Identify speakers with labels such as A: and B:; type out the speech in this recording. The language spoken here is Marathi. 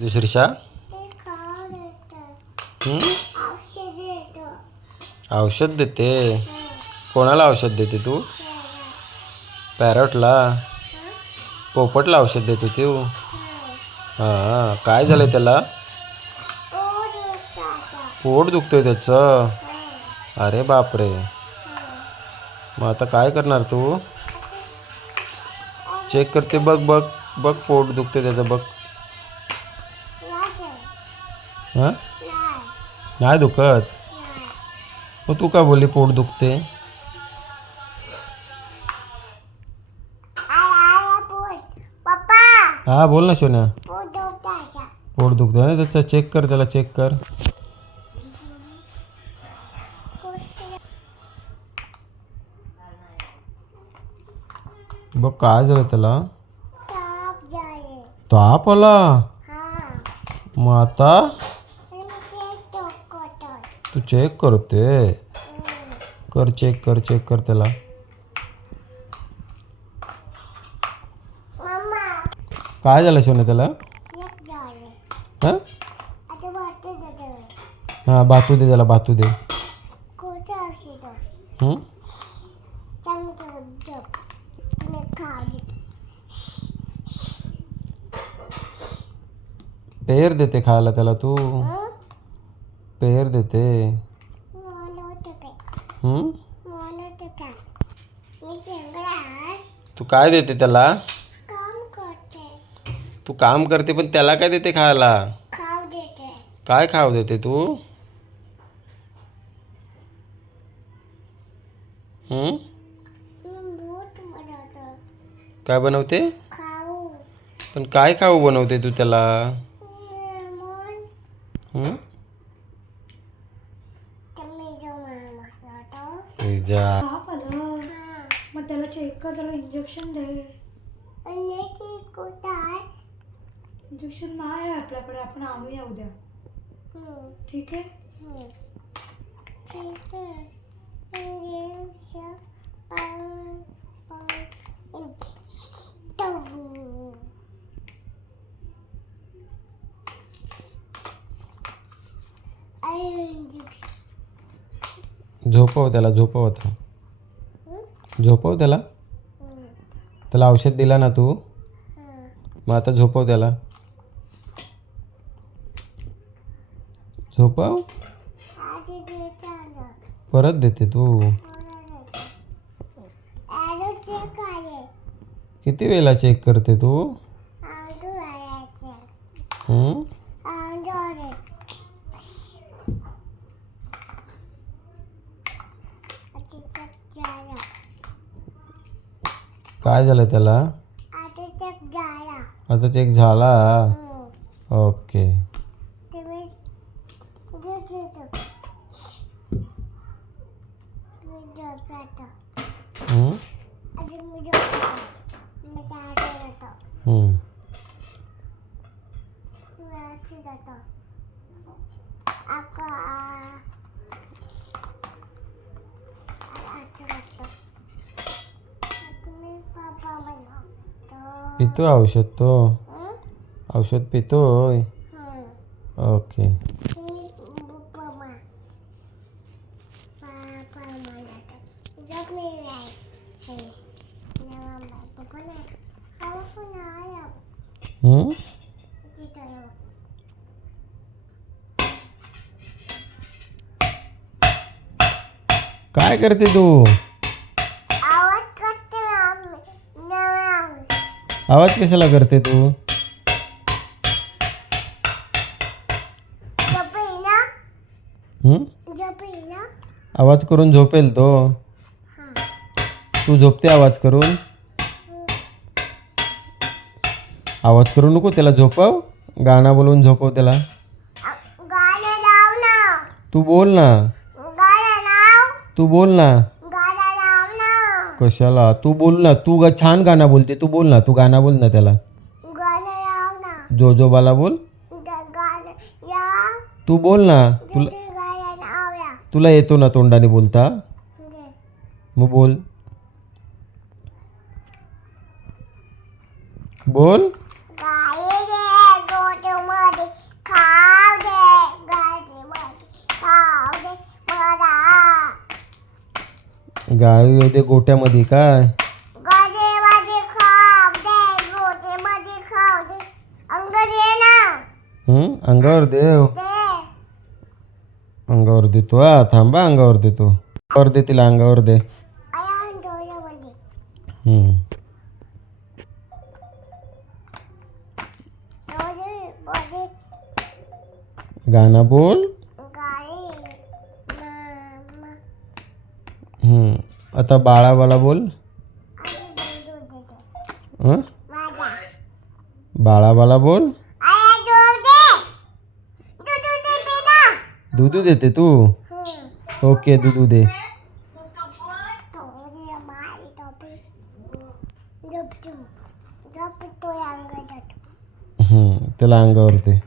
A: किती शिरशा? औषध देते. कोणाला औषध देते तू? पॅरटला? पोपटला औषध देते तू? हां काय झालं त्याला? पोट दुखतोय त्याचं. अरे बापरे. मग आता काय करणार तू? चेक करते बघ बघ बघ पोट दुखते त्याचं बघ. हां? नाही दुखत? मग तू का बोलली पोट दुखते? हा बोल ना सोन्या. पोट दुखतंय ना त्याचं चेक कर त्याला चेक कर. बघ काय झालं त्याला?
B: ताप
A: आला?
B: हा.
A: मग आता?
B: तू
A: चेक करते कर चेक कर चेक कर त्याला. काय झालं सोन्या त्याला? हां? हां बातू दे त्याला बातू दे. हं? पेर देते खायला त्याला तू. पेर देते?
B: म्हणत पे
A: हं?
B: म्हणत का मी सगळ्यास
A: तू काय देते त्याला?
B: काम करते
A: तू काम करते पण त्याला काय देते खायला?
B: खाऊ देते
A: काय खाऊ देते तू? हं?
B: बोट बनवतो
A: काय बनवते?
B: खाऊ
A: पण काय खाऊ बनवते तू त्याला?
C: ताप आलं मग त्याला चेक कर त्याला इंजेक्शन दे. इंजेक्शन नाही आहे आपल्याकडे आपण आणूया उद्या.
B: हम्म,
C: ठीक आहे?
B: हम्म. ठीक आहे. इंजेक्शन
A: झोपव त्याला झोपव आता. झोपव त्याला. त्याला औषध दिला ना तू. मग आता झोपव त्याला. झोपव. परत देते तू. किती वेळा चेक करते तू
B: आंदू आयाचे
A: हं?
B: आंदू आले आधी चेक झाला
A: काय झालं त्याला?
B: आधी चेक झाला.
A: आता चेक झाला?
B: हम्म.
A: ओके.
B: तुम्ही राय पप्पा नाही पप्पा नाही
A: हं?
B: तिथं येऊ
A: काय करते तू
B: आवाज करते आम्ही नवा
A: आवाज कशाला करते तू? हं? आवाज करून झोपेल तो.
B: हां.
A: तू झोपते आवाज करून? आवाज करू नको त्याला झोपव. गाणं बोलवून झोपव त्याला. तू बोल ना. तू बोल ना. कशाला? तू बोल ना. तू ग- छान गाणं बोलते. तू बोल ना. तू गाणं बोल ना त्याला.
B: गाणं लाव ना.
A: जो जो बाला. बोल
B: ग- गाणं या
A: तू बोल ना. तुला
B: तुझी गाणं लावया
A: तुला येतो ना तोंडाने बोलता?
B: दे.
A: मग बोल. बोल. गाय येऊ दे गोट्यामध्ये काय
B: दे दे. अंगड ये ना?
A: अंगावर देव
B: दे.
A: अंगावर देतो. हा थांबा अंगावर देतो. अंगावर दे तिला अंगावर दे. गाणं बोल. आता बाळावाला बोल. बाळावाला बोल.
B: दुधू देते
A: तू. ओके दुधू दे. त्याला
B: अंगावरती.